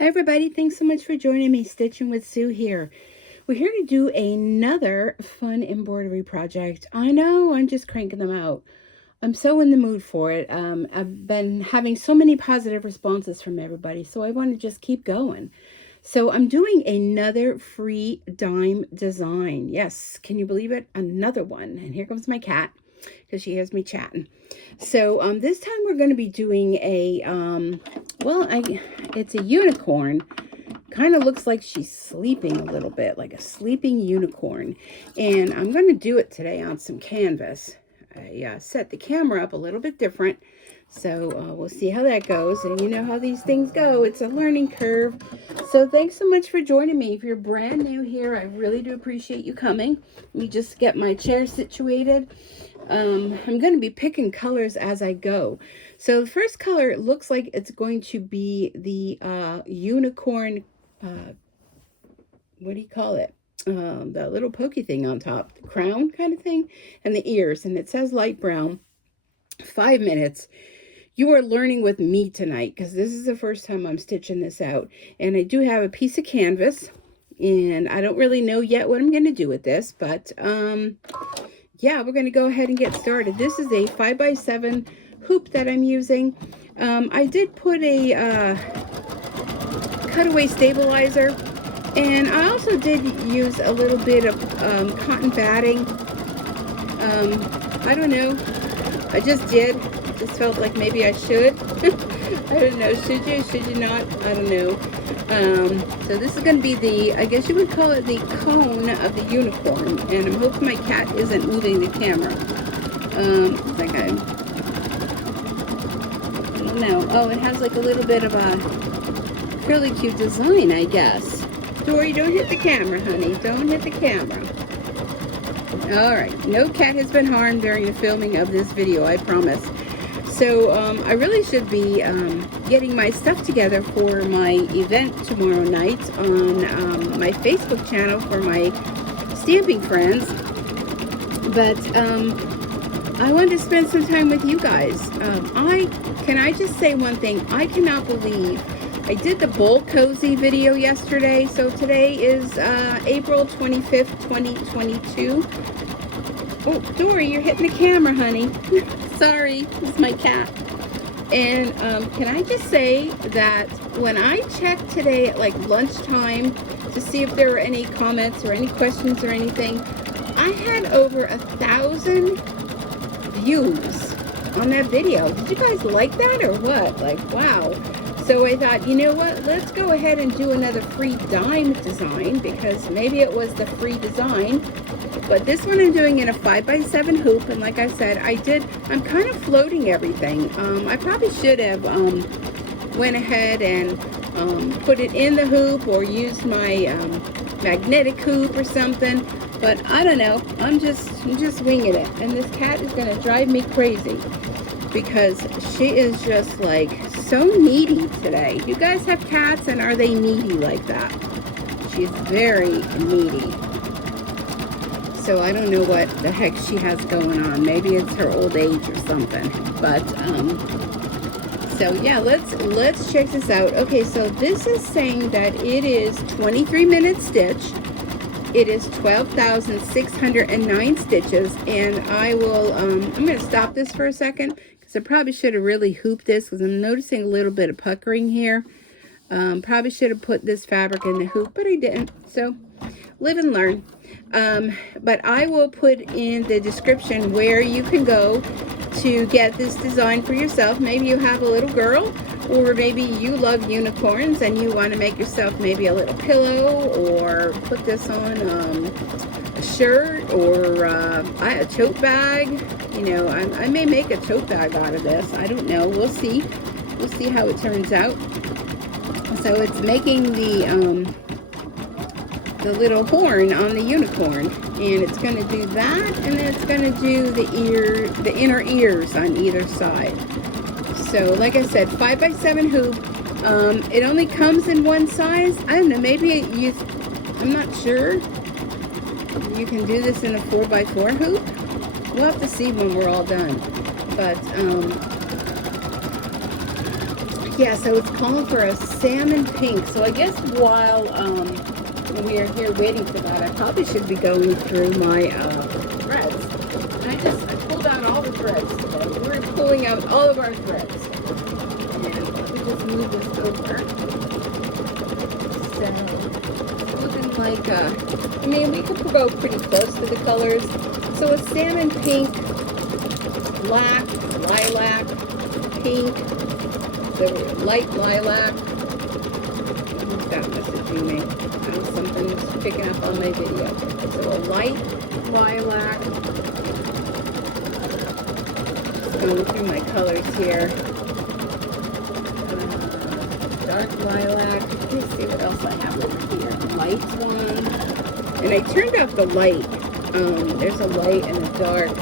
Hi everybody, thanks so much for joining me. Stitching with Sue here. We're here to do another fun embroidery project. I know, I'm just cranking them out. I'm so in the mood for it. I've been having so many positive responses from everybody, so I want to just keep going. So I'm doing another free dime design. Yes, can you believe it? Another one. And here comes my cat because she hears me chatting. So this time we're going to be doing a, it's a unicorn. Kind of looks like she's sleeping a little bit, like a sleeping unicorn. And I'm going to do it today on some canvas. I set the camera up a little bit different. So we'll see how that goes. And you know how these things go. It's a learning curve. So thanks so much for joining me. If you're brand new here, I really do appreciate you coming. Let me just get my chair situated. I'm going to be picking colors as I go. So the first color, it looks like it's going to be the unicorn, what do you call it? The little pokey thing on top, the crown kind of thing, and the ears. And it says light brown. 5 minutes. You are learning with me tonight because this is the first time I'm stitching this out. And I do have a piece of canvas. And I don't really know yet what I'm going to do with this. But yeah, we're going to go ahead and get started. This is a 5x7 hoop that I'm using. I did put a cutaway stabilizer, and I also did use a little bit of cotton batting. I don't know, I just did. Just felt like maybe I should. I don't know, should you not? I don't know. So this is going to be the, I guess you would call it the cone of the unicorn. And I'm hoping my cat isn't moving the camera. It's like I don't know. Oh, it has like a little bit of a really cute design, I guess. Dory, don't hit the camera, honey. Don't hit the camera. All right. No cat has been harmed during the filming of this video, I promise. So I really should be getting my stuff together for my event tomorrow night on my Facebook channel for my stamping friends. But I wanted to spend some time with you guys. Can I just say one thing? I cannot believe I did the Bowl Cozy video yesterday. So today is April 25th, 2022. Oh, Dory, you're hitting the camera, honey. Sorry, it's my cat. And can I just say that when I checked today at like lunchtime to see if there were any comments or any questions or anything, I had over 1,000 views on that video. Did you guys like that or what? Like, wow. So I thought, you know what? Let's go ahead and do another free dime design because maybe it was the free design. But this one I'm doing in a 5x7 hoop, and like I said, I'm kind of floating everything. I probably should have went ahead and put it in the hoop or used my magnetic hoop or something, but I don't know. I'm just winging it, and this cat is going to drive me crazy because she is just like so needy today. You guys have cats, and are they needy like that? She's very needy. So I don't know what the heck she has going on. Maybe it's her old age or something. But so yeah, let's check this out. Okay, so this is saying that it is 23 minutes stitched. It is 12,609 stitches, and I will I'm going to stop this for a second because I probably should have really hooped this because I'm noticing a little bit of puckering here. Probably should have put this fabric in the hoop, but I didn't. So live and learn. But I will put in the description where you can go to get this design for yourself. Maybe you have a little girl, or maybe you love unicorns and you want to make yourself maybe a little pillow, or put this on a shirt, or a tote bag. You know, I may make a tote bag out of this. I don't know. We'll see. We'll see how it turns out. So it's making the little horn on the unicorn, and it's going to do that, and then it's going to do the inner ears on either side. So like I said, 5x7 hoop. It only comes in one size. I don't know, maybe I'm not sure. You can do this in a 4x4 hoop. We'll have to see when we're all done. But Yeah, so it's calling for a salmon pink. So I guess while we are here waiting for that, I probably should be going through my threads. And I pulled out all the threads today. We're pulling out all of our threads. And let me just move this over. So it's looking like, I mean, we could go pretty close to the colors. So a salmon pink, black, lilac, pink, the light lilac. Who's that messaging me? Oh, something's picking up on my video. So a light lilac. Just going through my colors here. Dark lilac. Let me see what else I have over here. Light one. And I turned off the light. There's a light and a dark.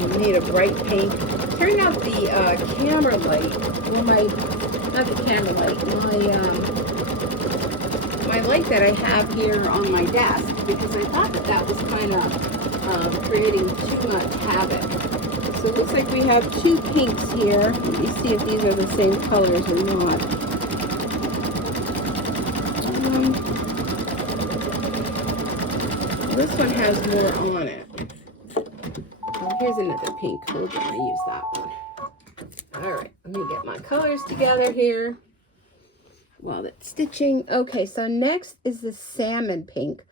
We need a bright pink. Turned out the camera light. Well, not the camera light. My light that I have here on my desk, because I thought that was kind of creating too much havoc. So it looks like we have two pinks here. Let me see if these are the same colors or not. This one has more on it. Oh, here's another pink. We're going to use that one. All right, let me get my colors together here while it's stitching. Okay, so next is the salmon pink.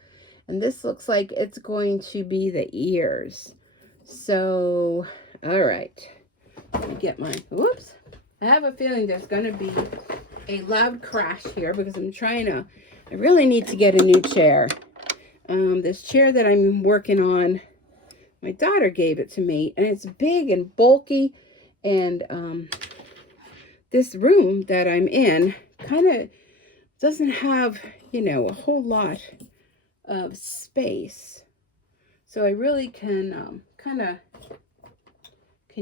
And this looks like it's going to be the ears. So, all right. Let me get my, whoops. I have a feeling there's going to be a loud crash here because I really need to get a new chair. This chair that I'm working on, my daughter gave it to me, and it's big and bulky, and this room that I'm in kind of doesn't have, you know, a whole lot of space. So I really can can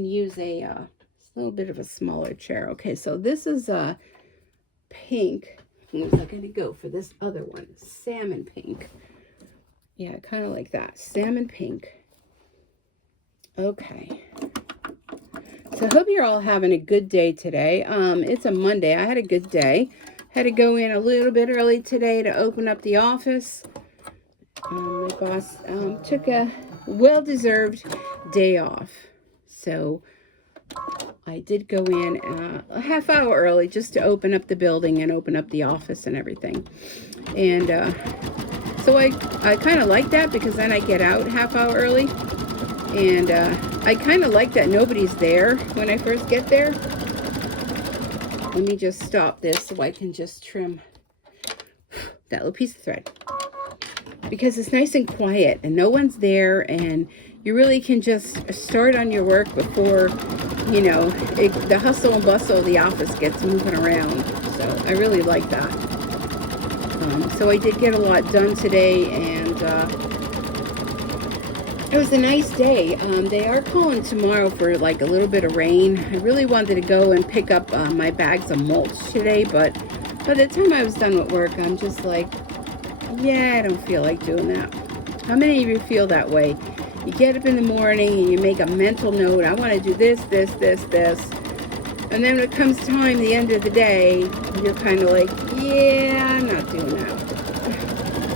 use a little bit of a smaller chair. Okay, so this is a pink. Where's I going to go for this other one? Salmon pink. Yeah, kind of like that. Salmon pink. Okay. So I hope you're all having a good day today. It's a Monday. I had a good day. Had to go in a little bit early today to open up the office. My boss took a well-deserved day off. So I did go in a half hour early just to open up the building and open up the office and everything. And so I kind of like that because then I get out half hour early. And I kind of like that nobody's there when I first get there. Let me just stop this so I can just trim that little piece of thread. Because it's nice and quiet and no one's there, and you really can just start on your work before, you know, the hustle and bustle of the office gets moving around. So I really like that. So I did get a lot done today, and it was a nice day. They are calling tomorrow for like a little bit of rain. I really wanted to go and pick up my bags of mulch today, but by the time I was done with work, I'm just like, yeah, I don't feel like doing that. How many of you feel that way? You get up in the morning and you make a mental note, I want to do this, this, this, this. And then when it comes time, the end of the day, you're kind of like, yeah, I'm not doing that.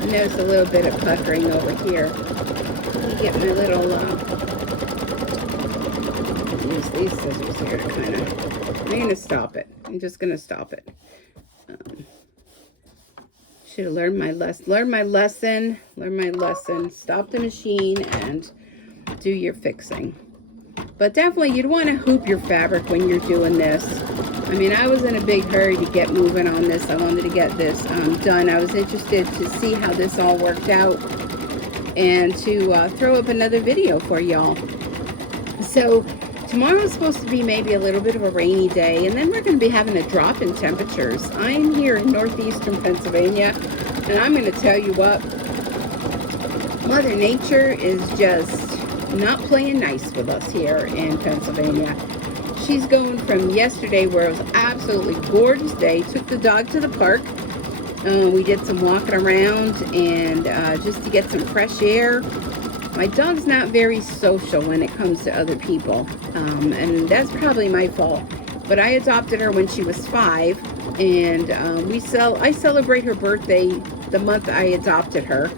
And there's a little bit of puckering over here. Let me get my little, use these scissors here to kind of, I'm going to stop it. I'm just going to stop it. Should have learned my lesson, stop the machine and do your fixing. But definitely you'd want to hoop your fabric when you're doing this. I mean, I was in a big hurry to get moving on this. I wanted to get this done. I was interested to see how this all worked out and to throw up another video for y'all. So tomorrow's supposed to be maybe a little bit of a rainy day, and then we're going to be having a drop in temperatures. I'm here in northeastern Pennsylvania, and I'm going to tell you what, Mother Nature is just not playing nice with us here in Pennsylvania. She's going from yesterday, where it was absolutely gorgeous day, took the dog to the park. We did some walking around and just to get some fresh air. My dog's not very social when it comes to other people, and that's probably my fault. but I adopted her when she was 5, and I celebrate her birthday the month I adopted her,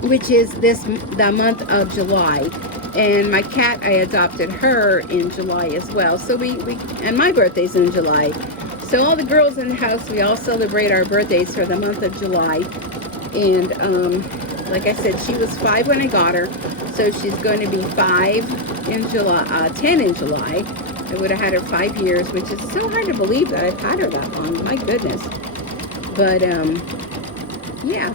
which is the month of July. And my cat, I adopted her in July as well. So and my birthday's in July. So all the girls in the house, we all celebrate our birthdays for the month of July. And like I said, she was 5 when I got her. So she's going to be 5 in July, 10 in July. I would have had her 5 years, which is so hard to believe that I've had her that long. My goodness. But yeah.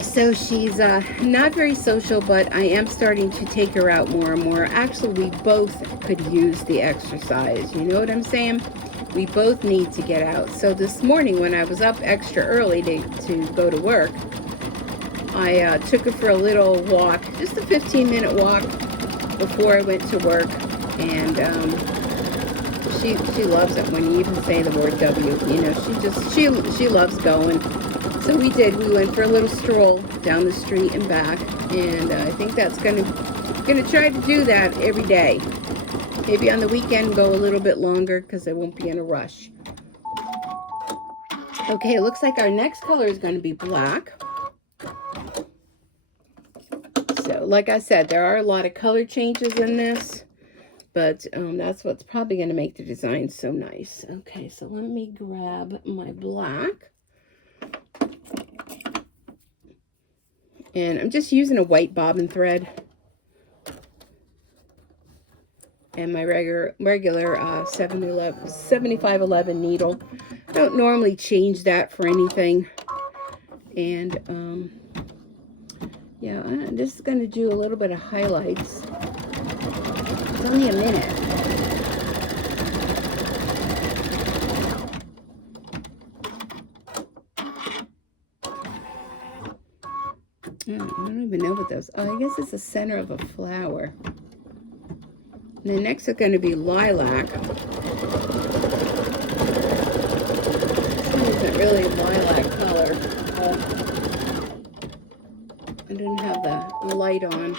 So she's not very social, but I am starting to take her out more and more. Actually, we both could use the exercise. You know what I'm saying? We both need to get out. So this morning when I was up extra early to go to work, I took her for a little walk, just a 15-minute walk before I went to work. And she loves it when you even say the word W. You know, she loves going. So we went for a little stroll down the street and back, and I think that's gonna try to do that every day. Maybe on the weekend go a little bit longer because I won't be in a rush. Okay, it looks like our next color is going to be black. So like I said, there are a lot of color changes in this, but that's what's probably going to make the design so nice. Okay, so let me grab my black. And I'm just using a white bobbin thread and my regular 7511 needle. I don't normally change that for anything. And yeah, this is going to do a little bit of highlights. It's only a minute. I don't even know what those. Oh, I guess it's the center of a flower. And then next is going to be lilac. This isn't really a lilac color. I didn't have the light on.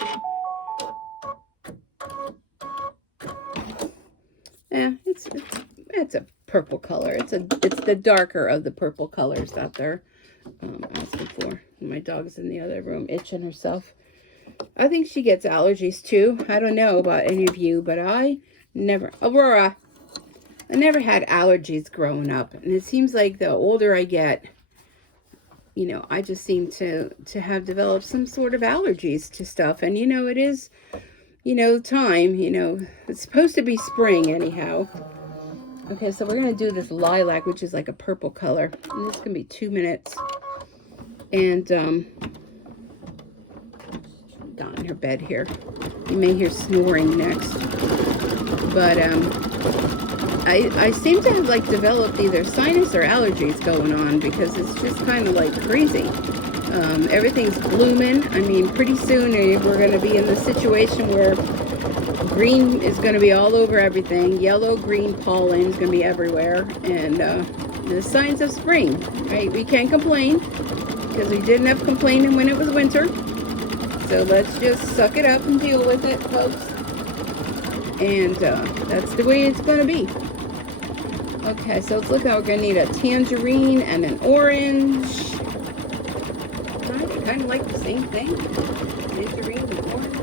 Yeah, it's a purple color. It's the darker of the purple colors that they're asking for. My dog's in the other room itching herself. I think she gets allergies too. I don't know about any of you, but Aurora, I never had allergies growing up. And it seems like the older I get, you know, I just seem to have developed some sort of allergies to stuff. And, you know, it is, you know, time, you know, it's supposed to be spring anyhow. Okay, so we're going to do this lilac, which is like a purple color. And this is going to be 2 minutes. And, got in her bed here. You may hear snoring next. But, I seem to have, like, developed either sinus or allergies going on because it's just kind of, like, crazy. Everything's blooming. I mean, pretty soon we're going to be in the situation where green is going to be all over everything. Yellow, green pollen is going to be everywhere. And, the signs of spring, right? We can't complain because we didn't have complaining when it was winter. So let's just suck it up and deal with it, folks. And that's the way it's going to be. Okay, so it's looking like we're going to need a tangerine and an orange. Kind of like the same thing. Tangerine and orange.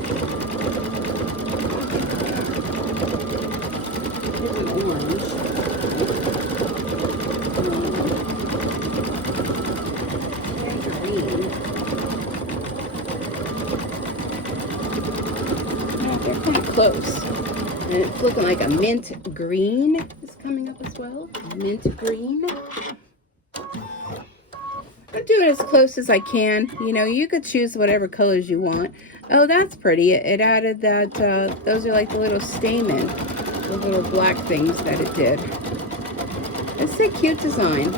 Here's an orange. They're kind of close. And it's looking like a mint green is coming up as well. Mint green. I'm doing as close as I can. You know, you could choose whatever colors you want. Oh, that's pretty. It added that, those are like the little stamen, the little black things that it did. It's a cute design.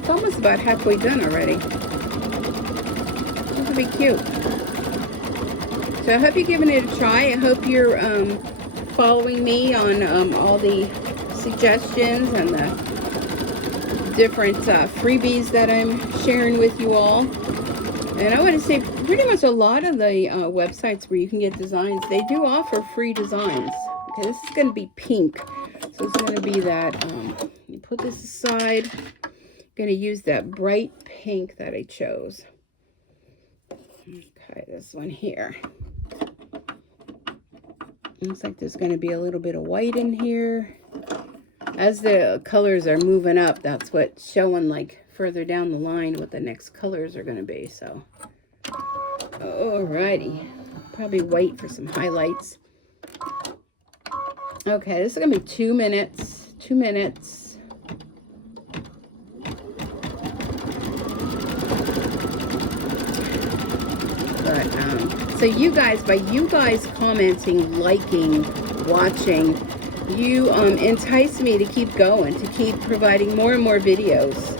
It's almost about halfway done already. This will be cute. So I hope you're giving it a try. I hope you're following me on all the suggestions and the different freebies that I'm sharing with you all. And I want to say pretty much a lot of the websites where you can get designs, they do offer free designs. Okay, this is going to be pink. So it's going to be that, you put this aside. I'm going to use that bright pink that I chose. Okay, this one here. Looks like there's going to be a little bit of white in here. As the colors are moving up, that's what's showing like further down the line what the next colors are going to be. So, alrighty. Probably wait for some highlights. Okay, this is going to be 2 minutes. 2 minutes. But, so you guys, by you guys commenting, liking, watching, you entice me to keep going, to keep providing more and more videos.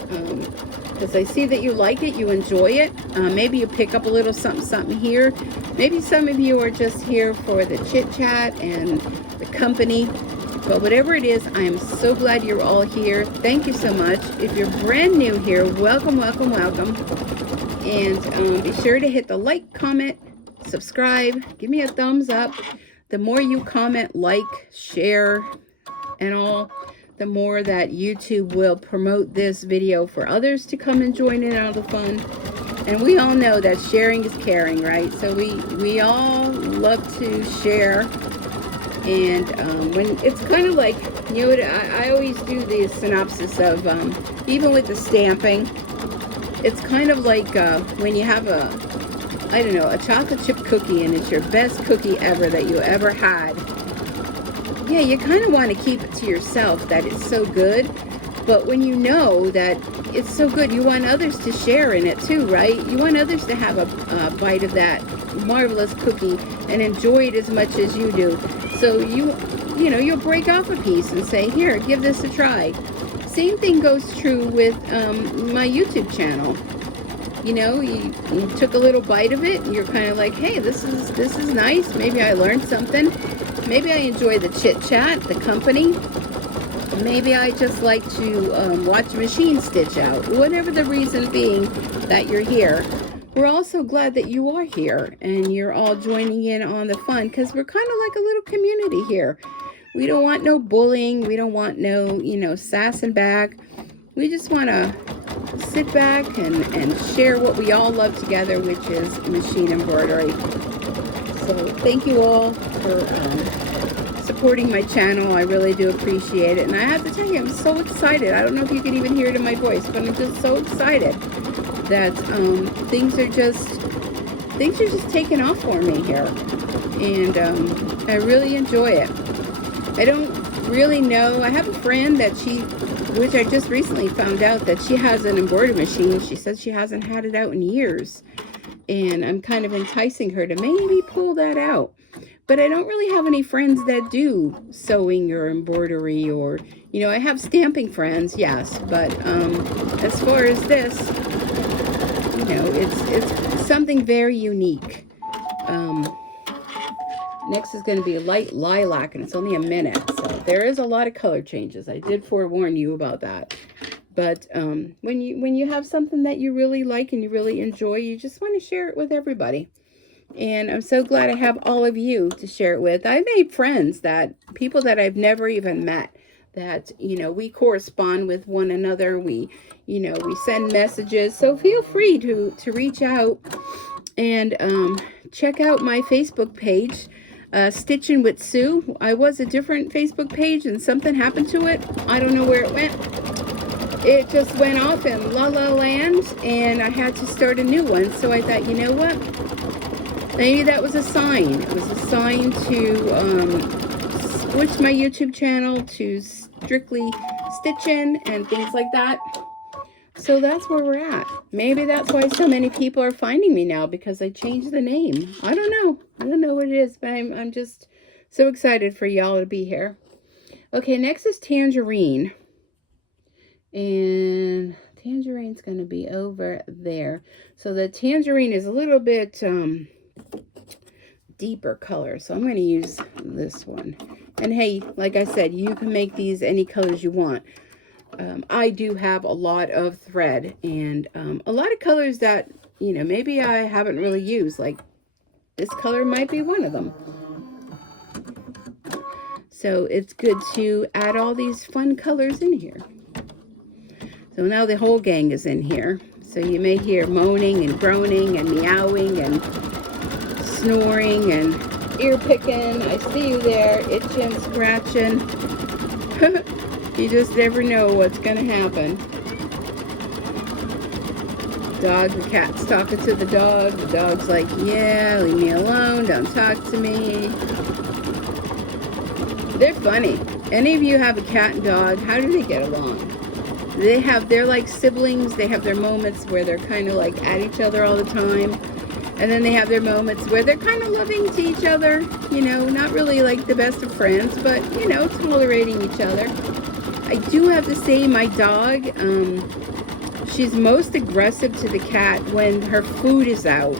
Because I see that you like it, you enjoy it. Maybe you pick up a little something here. Maybe some of you are just here for the chit chat and the company. But whatever it is, I am so glad you're all here. Thank you so much. If you're brand new here, welcome, welcome, welcome. And be sure to hit the like, comment, subscribe, give me a thumbs up. The more you comment, like, share, and all, the more that YouTube will promote this video for others to come and join in on the fun. And we all know that sharing is caring, right? So we all love to share. And when it's kind of like, you know, I always do the synopsis of, even with the stamping, it's kind of like when you have a, I don't know, a chocolate chip cookie and it's your best cookie ever that you ever had. Yeah, you kind of want to keep it to yourself that it's so good. But when you know that it's so good, you want others to share in it too, right? You want others to have a bite of that marvelous cookie and enjoy it as much as you do. So you know, you'll break off a piece and say, here, give this a try. Same thing goes true with my YouTube channel. You know, you took a little bite of it and you're kind of like, hey, this is nice. Maybe I learned something. Maybe I enjoy the chit chat, the company. Maybe I just like to watch machine stitch out. Whatever the reason being that you're here. We're also glad that you are here and you're all joining in on the fun, because we're kind of like a little community here. We don't want no bullying. We don't want no, you know, sassing back. We just want to sit back and share what we all love together, which is machine embroidery. So thank you all for supporting my channel. I really do appreciate it. And I have to tell you, I'm so excited. I don't know if you can even hear it in my voice, but I'm just so excited that things are just taking off for me here. And I really enjoy it. I don't really know. I have a friend that which I just recently found out that she has an embroidery machine. She says she hasn't had it out in years. And I'm kind of enticing her to maybe pull that out. But I don't really have any friends that do sewing or embroidery, or, you know, I have stamping friends, yes. But as far as this, you know, it's something very unique. Next is going to be light lilac, and it's only a minute. So there is a lot of color changes. I did forewarn you about that. But when you have something that you really like and you really enjoy, you just want to share it with everybody. And I'm so glad I have all of you to share it with. I made friends, people that I've never even met, that, you know, we correspond with one another. We send messages. So feel free to reach out and check out my Facebook page, Stitchin with Sue. I was a different Facebook page and something happened to it. I don't know where it went. It just went off in La La Land, and I had to start a new one. So I thought, you know what? Maybe that was a sign. It was a sign to switch my YouTube channel to strictly Stitchin and things like that. So that's where we're at. Maybe that's why so many people are finding me now, because I changed the name. I don't know. I don't know what it is, but I'm just so excited for y'all to be here. Okay, next is Tangerine. And Tangerine's going to be over there. So the Tangerine is a little bit deeper color. So I'm going to use this one. And hey, like I said, you can make these any colors you want. I do have a lot of thread and a lot of colors that, you know, maybe I haven't really used. Like this color might be one of them. So it's good to add all these fun colors in here. So now the whole gang is in here. So you may hear moaning and groaning and meowing and snoring and ear picking. I see you there, itching, scratching. You just never know what's gonna happen. The cat's talking to the dog. The dog's like, yeah, leave me alone, don't talk to me. They're funny. Any of you have a cat and dog, how do they get along? They're like siblings. They have their moments where they're kind of like at each other all the time. And then they have their moments where they're kind of loving to each other. You know, not really like the best of friends, but, you know, tolerating each other. I do have to say my dog, she's most aggressive to the cat when her food is out.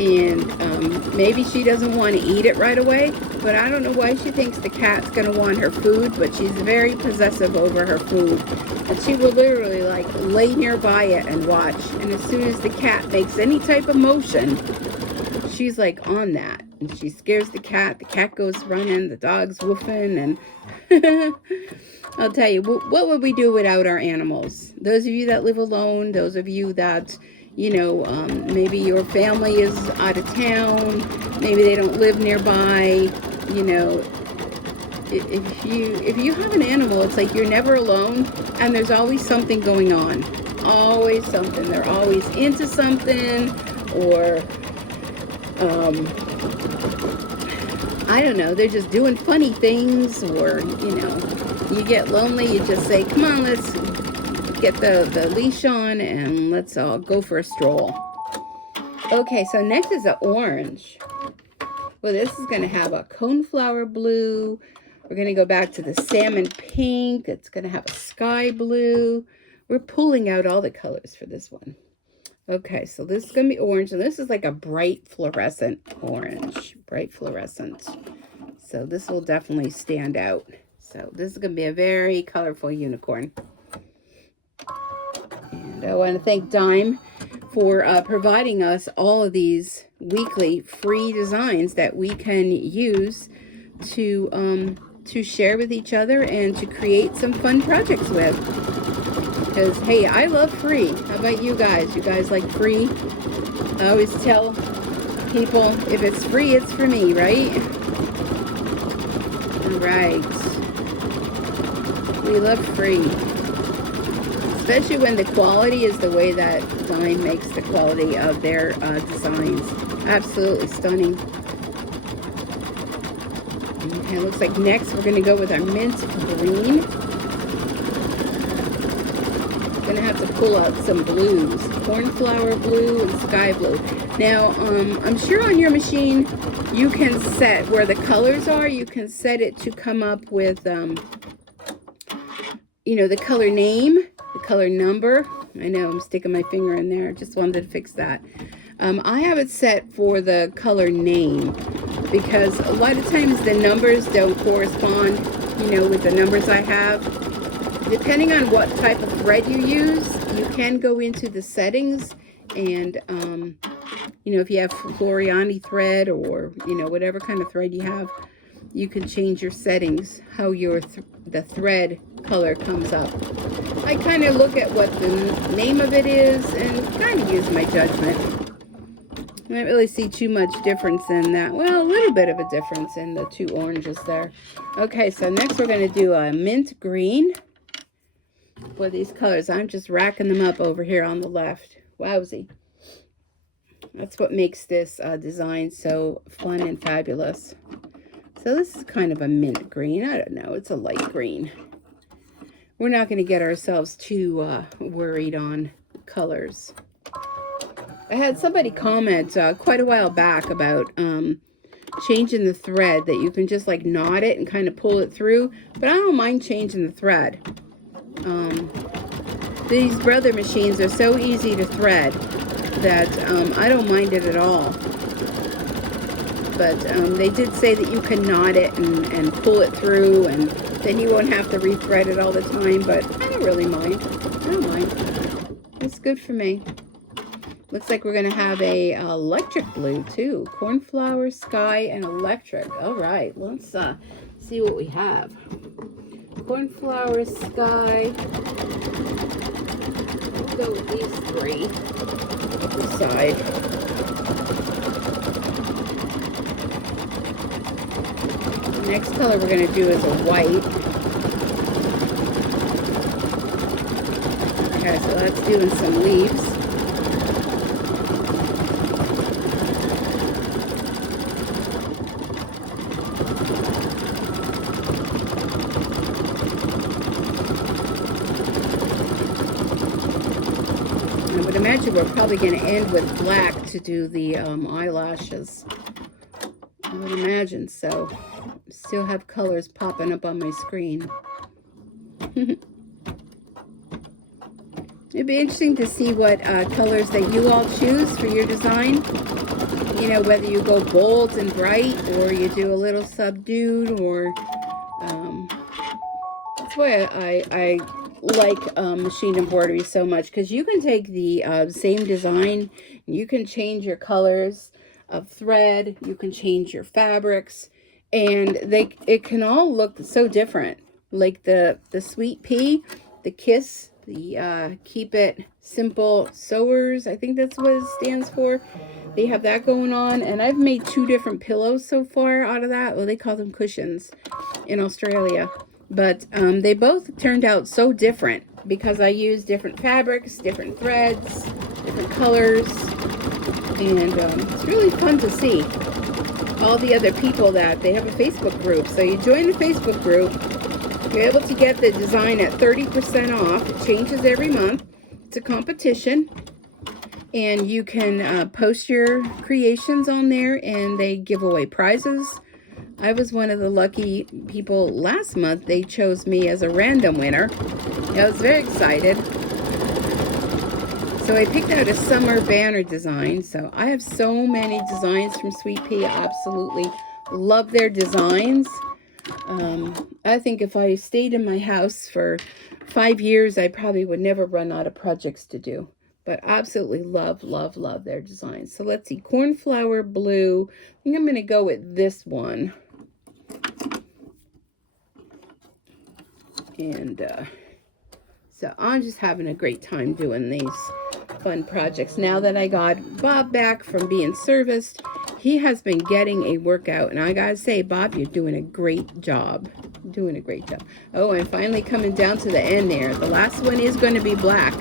And maybe she doesn't want to eat it right away, but I don't know why she thinks the cat's going to want her food, but she's very possessive over her food. And she will literally like lay nearby it and watch. And as soon as the cat makes any type of motion, she's like on that. And she scares the cat goes running, the dog's woofing, and I'll tell you, what would we do without our animals? Those of you that live alone, those of you that, you know, maybe your family is out of town, maybe they don't live nearby, you know, if you have an animal, it's like you're never alone, and there's always something going on. Always something. They're always into something, or I don't know, they're just doing funny things, or, you know, you get lonely, you just say, come on, let's get the leash on and let's all go for a stroll. Okay, so next is the orange. Well, this is going to have a coneflower blue. We're going to go back to the salmon pink. It's going to have a sky blue. We're pulling out all the colors for this one. Okay, so this is going to be orange, and this is like a bright fluorescent orange. Bright fluorescent. So this will definitely stand out. So this is going to be a very colorful unicorn. And I want to thank Dime for providing us all of these weekly free designs that we can use to share with each other and to create some fun projects with. Because, hey, I love free. How about you guys? You guys like free? I always tell people, if it's free, it's for me, right? All right. We love free. Especially when the quality is the way that Dime makes the quality of their designs. Absolutely stunning. Okay, it looks like next we're going to go with our mint green. Going to have to pull out some blues. Cornflower blue and sky blue. Now, I'm sure on your machine you can set where the colors are. You can set it to come up with, you know, the color name, the color number. I know I'm sticking my finger in there. Just wanted to fix that. I have it set for the color name because a lot of times the numbers don't correspond, you know, with the numbers I have. Depending on what type of thread you use, you can go into the settings and, you know, if you have Floriani thread or, you know, whatever kind of thread you have, you can change your settings, how your the thread color comes up. I kind of look at what the name of it is and kind of use my judgment. I don't really see too much difference in that. Well, a little bit of a difference in the two oranges there. Okay, so next we're going to do a mint green. For these colors, I'm just racking them up over here on the left. Wowzy. That's what makes this design so fun and fabulous. So this is kind of a mint green. I don't know. It's a light green. We're not going to get ourselves too worried on colors. I had somebody comment quite a while back about changing the thread, that you can just like knot it and kind of pull it through. But I don't mind changing the thread. These brother machines are so easy to thread that I don't mind it at all. But they did say that you can knot it and pull it through, and then you won't have to rethread it all the time, but I don't really mind. I don't mind. It's good for me. Looks like we're going to have a electric blue too. Cornflower, sky, and electric. All right, let's see what we have. Cornflower, sky. We'll go with these three at the side. The next color we're going to do is a white. Okay, so that's doing some leaves. I would imagine we're probably going to end with black to do the eyelashes. I would imagine so. Still have colors popping up on my screen. It'd be interesting to see what colors that you all choose for your design. You know, whether you go bold and bright or you do a little subdued, or that's why I like machine embroidery so much, because you can take the same design, you can change your colors of thread, you can change your fabrics, and it can all look so different. Like the sweet pea, the kiss, the keep it simple sewers, I think that's what it stands for. They have that going on, and I've made 2 different pillows so far out of that. Well, they call them cushions in Australia, but they both turned out so different because I used different fabrics, different threads, different colors, and it's really fun to see all the other people that they have a Facebook group. So you join the Facebook group, you're able to get the design at 30% off. It changes every month. It's a competition, and you can post your creations on there, and they give away prizes. I was one of the lucky people last month. They chose me as a random winner. I was very excited. So I picked out a summer banner design. So I have so many designs from Sweet Pea. I absolutely love their designs. I think if I stayed in my house for 5 years, I probably would never run out of projects to do. But absolutely love, love, love their designs. So let's see. Cornflower blue. I think I'm going to go with this one. And so I'm just having a great time doing these fun projects. Now that I got Bob back from being serviced, he has been getting a workout. And I got to say, Bob, you're doing a great job. Doing a great job. Oh, I'm finally coming down to the end there. The last one is going to be black.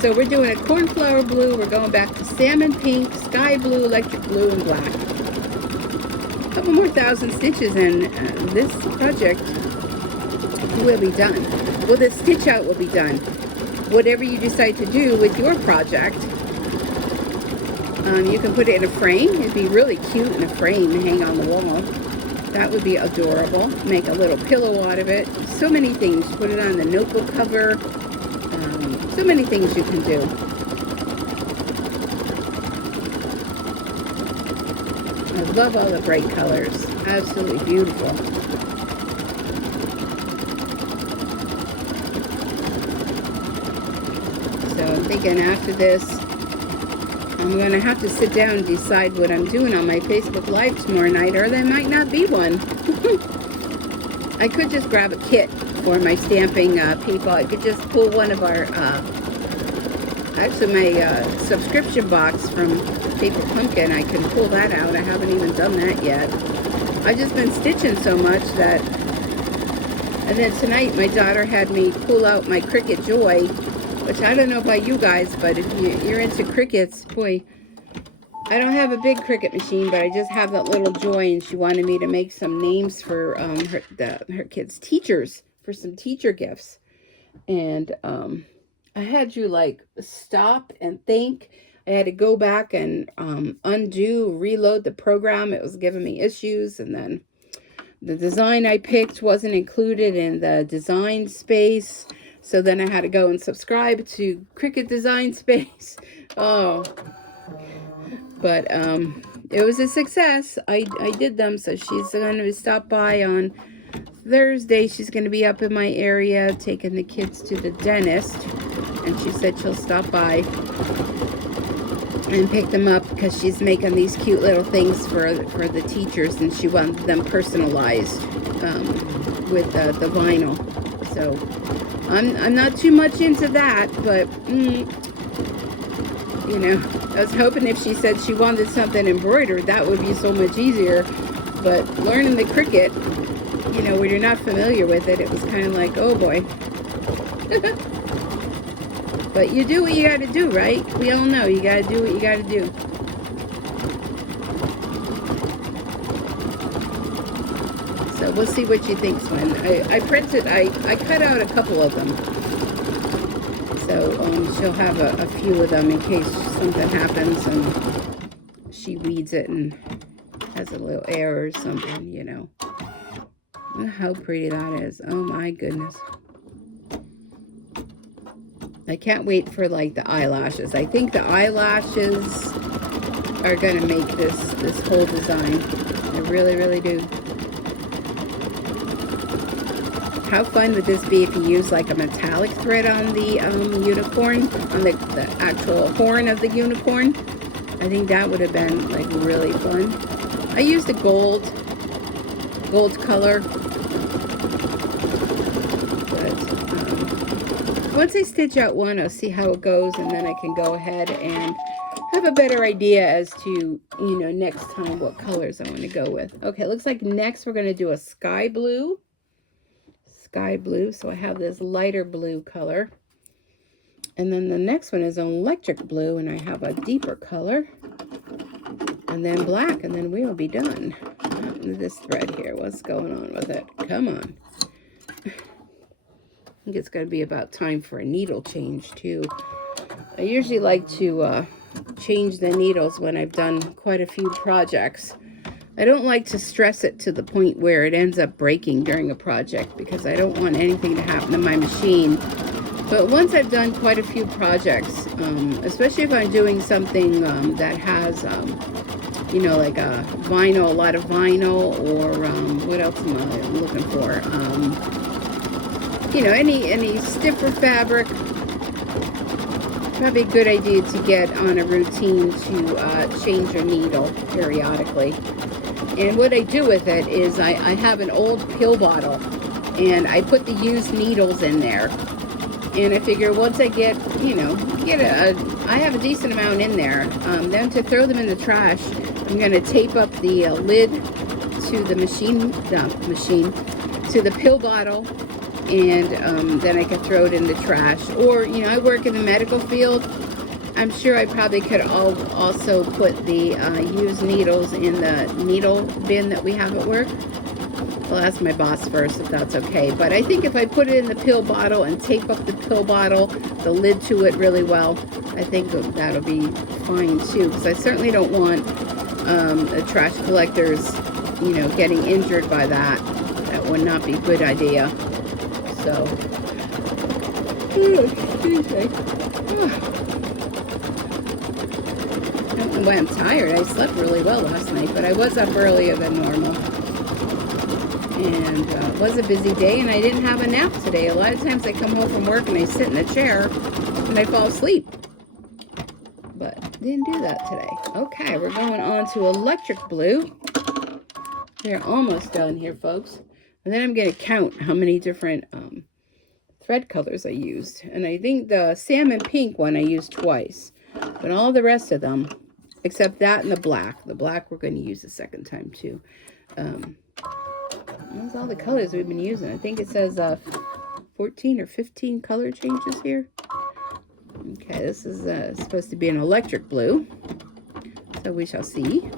So we're doing a cornflower blue. We're going back to salmon pink, sky blue, electric blue, and black. A couple more 1,000 stitches, and this project will be done. Well, the stitch out will be done. Whatever you decide to do with your project, you can put it in a frame. It'd be really cute in a frame to hang on the wall. That would be adorable. Make a little pillow out of it. So many things. Put it on the notebook cover. So many things you can do. I love all the bright colors. Absolutely beautiful. So I'm thinking after this, I'm going to have to sit down and decide what I'm doing on my Facebook Live tomorrow night, or there might not be one. I could just grab a kit for my stamping people. I could just pull one of our, actually my subscription box from Paper Pumpkin. I can pull that out. I haven't even done that yet. I've just been stitching so much that, and then tonight my daughter had me pull out my Cricut Joy, which I don't know about you guys, but if you're into Cricuts, boy, I don't have a big Cricut machine, but I just have that little Joy, and she wanted me to make some names for her kids' teachers, for some teacher gifts. And I had to like stop and think. I had to go back and reload the program. It was giving me issues, and then the design I picked wasn't included in the design space. So then I had to go and subscribe to Cricut Design Space. Oh, but it was a success. I did them. So she's going to stop by on Thursday. She's going to be up in my area taking the kids to the dentist, and she said she'll stop by and picked them up because she's making these cute little things for the teachers, and she wanted them personalized with the vinyl. So I'm not too much into that, but you know, I was hoping if she said she wanted something embroidered, that would be so much easier. But learning the Cricut, you know, when you're not familiar with it, it was kind of like, oh boy. But you do what you got to do, right? We all know you got to do what you got to do. So we'll see what she thinks when I printed. I cut out a couple of them, so she'll have a few of them in case something happens and she reads it and has a little error or something, you know. Look how pretty that is. Oh my goodness. I can't wait for like the eyelashes. I think the eyelashes are going to make this whole design. I really, really do. How fun would this be if you use like a metallic thread on the unicorn, on the actual horn of the unicorn? I think that would have been like really fun. I used a gold color. But once I stitch out one, I'll see how it goes, and then I can go ahead and have a better idea as to, you know, next time what colors I want to go with. Okay, looks like next we're going to do a sky blue. So I have this lighter blue color, and then the next one is an electric blue, and I have a deeper color, and then black, and then we will be done. This thread here, what's going on with it? Come on. I think it's going to be about time for a needle change too. I usually like to change the needles when I've done quite a few projects. I don't like to stress it to the point where it ends up breaking during a project, because I don't want anything to happen to my machine. But once I've done quite a few projects, especially if I'm doing something that has, you know, like a vinyl, a lot of vinyl, or what else am I looking for? You know, any stiffer fabric, probably a good idea to get on a routine to change your needle periodically. And what I do with it is I have an old pill bottle, and I put the used needles in there. And I figure once I get, you know, I have a decent amount in there, then to throw them in the trash, I'm going to tape up the lid to the to the pill bottle, and then I can throw it in the trash. Or, you know, I work in the medical field. I'm sure I probably could also put the used needles in the needle bin that we have at work. I'll ask my boss first if that's okay. But I think if I put it in the pill bottle and tape up the pill bottle, the lid to it really well, I think that'll be fine too. Because I certainly don't want the trash collectors, you know, getting injured by that. That would not be a good idea. So, excuse me. I don't know why I'm tired. I slept really well last night, but I was up earlier than normal. And it was a busy day, and I didn't have a nap today. A lot of times I come home from work and I sit in the chair and I fall asleep. But didn't do that today. Okay, we're going on to electric blue. We're almost done here, folks. And then I'm going to count how many different thread colors I used. And I think the salmon pink one I used twice. But all the rest of them, except that and the black. The black we're going to use a second time too. Those are all the colors we've been using. I think it says 14 or 15 color changes here. Okay, this is supposed to be an electric blue. So we shall see.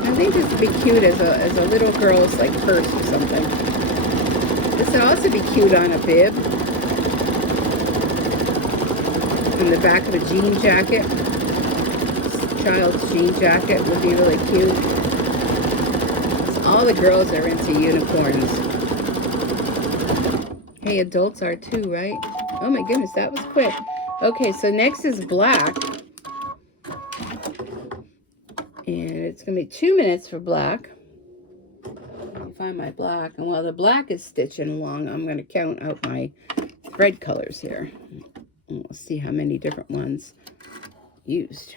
I think this would be cute as a little girl's like purse or something. This would also be cute on a bib. In the back of a jean jacket. Child's jean jacket would be really cute. All the girls are into unicorns. Hey, adults are too, right? Oh my goodness, that was quick. Okay, so next is black. And it's going to be 2 minutes for black. Let me find my black. And while the black is stitching along, I'm going to count out my thread colors here. And we'll see how many different ones used.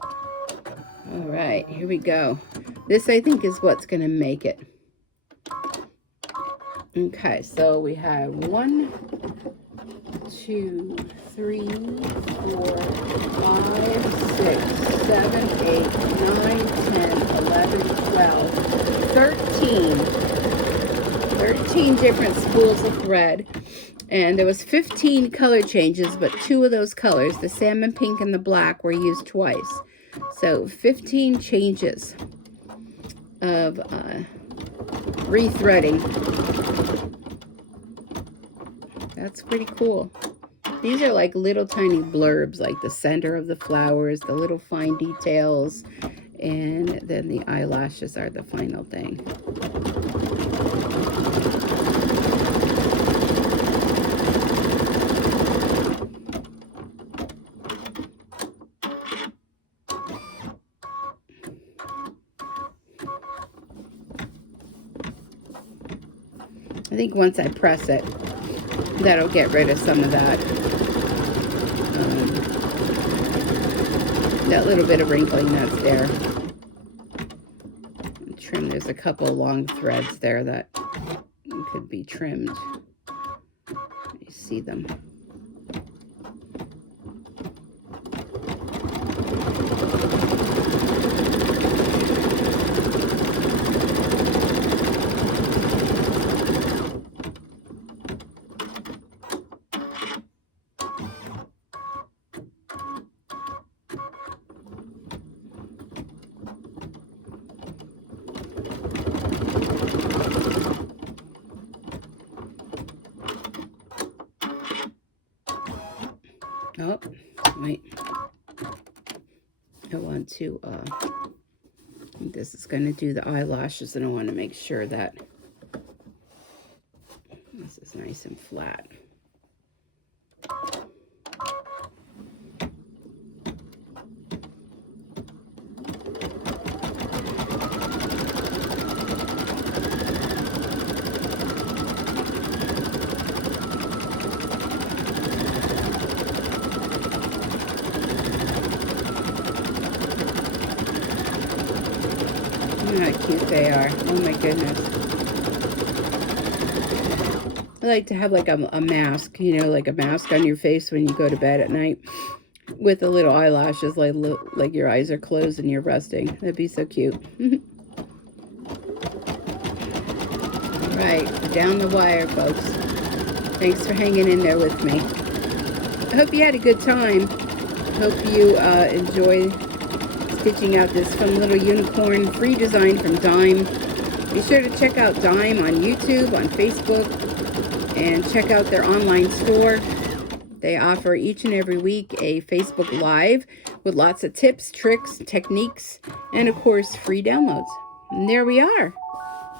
All right, here we go. This, I think, is what's going to make it. Okay, so we have 1, 2, 3, 4, 5, 6, 7, 8, 9, 10, 11, 12, 13 different spools of thread. And there was 15 color changes, but 2 of those colors, the salmon pink and the black, were used twice. So 15 changes of rethreading. That's pretty cool. These are like little tiny blurbs, like the center of the flowers, the little fine details, and then the eyelashes are the final thing. I think once I press it, that'll get rid of some of that little bit of wrinkling that's there. Trim. There's a couple long threads there that could be trimmed. You see them. Oh, wait. I want to, this is going to do the eyelashes, and I want to make sure that this is nice and flat. Look how cute they are. Oh my goodness. I like to have like a mask, you know, like a mask on your face when you go to bed at night with the little eyelashes, like your eyes are closed and you're resting. That'd be so cute. All right, down the wire, folks. Thanks for hanging in there with me. I hope you had a good time. Hope you enjoy stitching out this fun little unicorn free design from Dime. Be sure to check out Dime on YouTube, on Facebook, and check out their online store. They offer each and every week a Facebook Live with lots of tips, tricks, techniques, and of course free downloads. And there we are.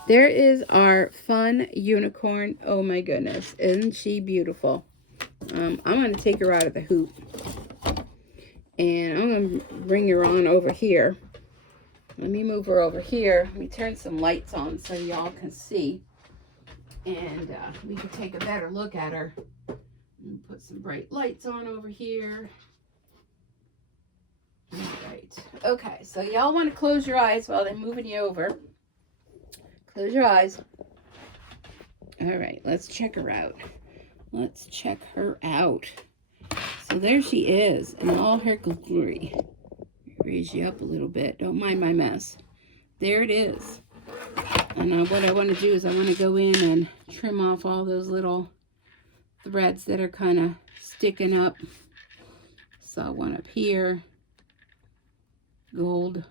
There is our fun unicorn. Oh my goodness, isn't she beautiful? I'm going to take her out of the hoop. And I'm going to bring her on over here. Let me move her over here. Let me turn some lights on so y'all can see. And we can take a better look at her. And put some bright lights on over here. All right. Okay, so y'all want to close your eyes while they're moving you over. Close your eyes. All right, let's check her out. Let's check her out. So there she is in all her glory. Raise you up a little bit. Don't mind my mess. There it is. And what I want to do is I want to go in and trim off all those little threads that are kind of sticking up. Saw one up here. Gold.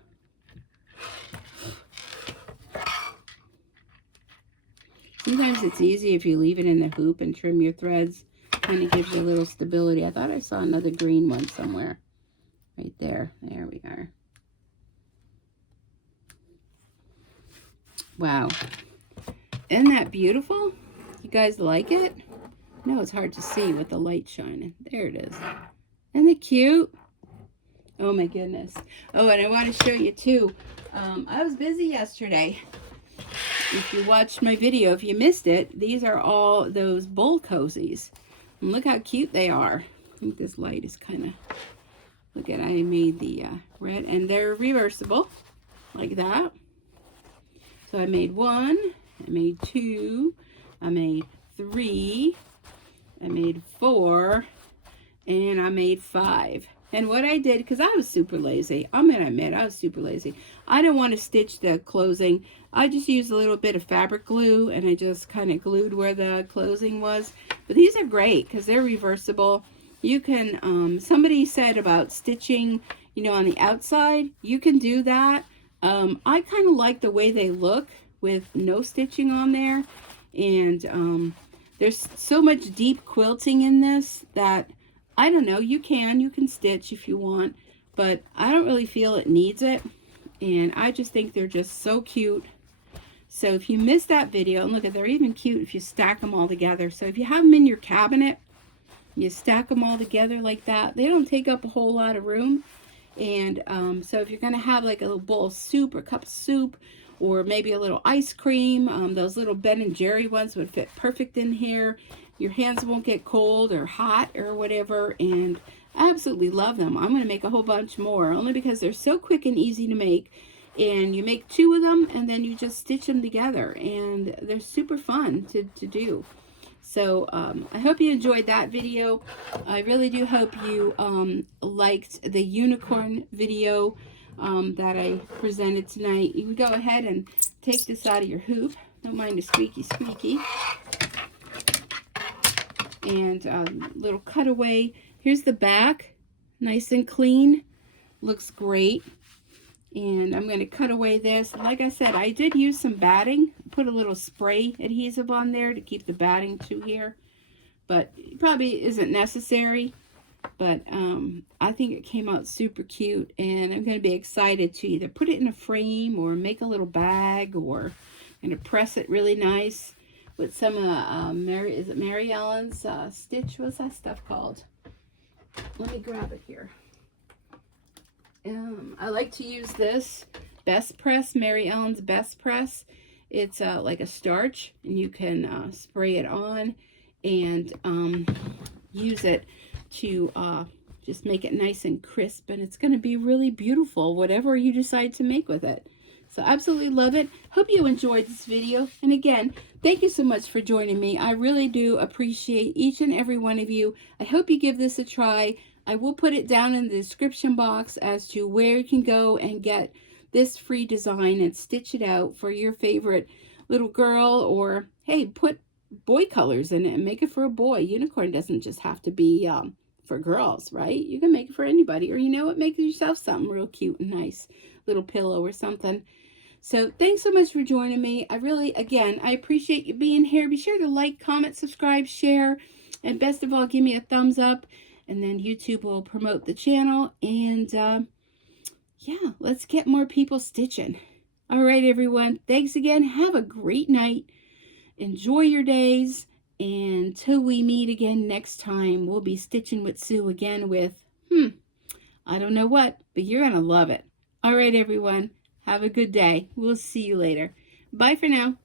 Sometimes it's easy if you leave it in the hoop and trim your threads. Kind of gives you a little stability. I thought I saw another green one somewhere. Right there. There we are. Wow. Isn't that beautiful? You guys like it? No, it's hard to see with the light shining. There it is. Isn't it cute? Oh my goodness. Oh, and I want to show you too. I was busy yesterday. If you watched my video, if you missed it, these are all those bull cozies. And look how cute they are. think this light is kind of, look at, I made the red, and they're reversible like that. So I made 1, I made 2, I made 3, I made 4, and I made 5. And what I did, because I was super lazy, I'm going to admit I was super lazy. I didn't want to stitch the closing. I just used a little bit of fabric glue, and I just kind of glued where the closing was. But these are great because they're reversible. You can, somebody said about stitching, you know, on the outside. You can do that. I kind of like the way they look with no stitching on there. And there's so much deep quilting in this that, I don't know, you can stitch if you want, but I don't really feel it needs it. And I just think they're just so cute. So if you missed that video, and look at, they're even cute if you stack them all together. So if you have them in your cabinet, you stack them all together like that. They don't take up a whole lot of room. And so if you're going to have like a little bowl of soup or cup of soup, or maybe a little ice cream, those little Ben & Jerry ones would fit perfect in here. Your hands won't get cold or hot or whatever, and I absolutely love them. I'm going to make a whole bunch more, only because they're so quick and easy to make. And you make 2 of them, and then you just stitch them together, and they're super fun to do. So I hope you enjoyed that video. I really do hope you liked the unicorn video that I presented tonight. You can go ahead and take this out of your hoop. Don't mind the squeaky squeaky. And little cutaway. Here's the back, nice and clean, looks great. And I'm going to cut away this. Like I said, I did use some batting, put a little spray adhesive on there to keep the batting to here, but it probably isn't necessary. But I think it came out super cute, and I'm going to be excited to either put it in a frame or make a little bag, or I'm going to press it really nice with some Mary Ellen's stitch? What's that stuff called? Let me grab it here. I like to use this Best Press, Mary Ellen's Best Press. It's like a starch, and you can spray it on and use it to just make it nice and crisp, and it's going to be really beautiful, whatever you decide to make with it. So absolutely love it. Hope you enjoyed this video. And again, thank you so much for joining me. I really do appreciate each and every one of you. I hope you give this a try. I will put it down in the description box as to where you can go and get this free design and stitch it out for your favorite little girl, or hey, put boy colors in it and make it for a boy. Unicorn doesn't just have to be for girls, right? You can make it for anybody, or you know what, make yourself something real cute and nice, little pillow or something. So thanks so much for joining me. I really, again, I appreciate you being here. Be sure to like, comment, subscribe, share, and best of all, give me a thumbs up, and then YouTube will promote the channel. And yeah, let's get more people stitching. All right, everyone. Thanks again. Have a great night. Enjoy your days. And until we meet again next time, we'll be stitching with Sue again with, I don't know what, but you're going to love it. All right, everyone. Have a good day. We'll see you later. Bye for now.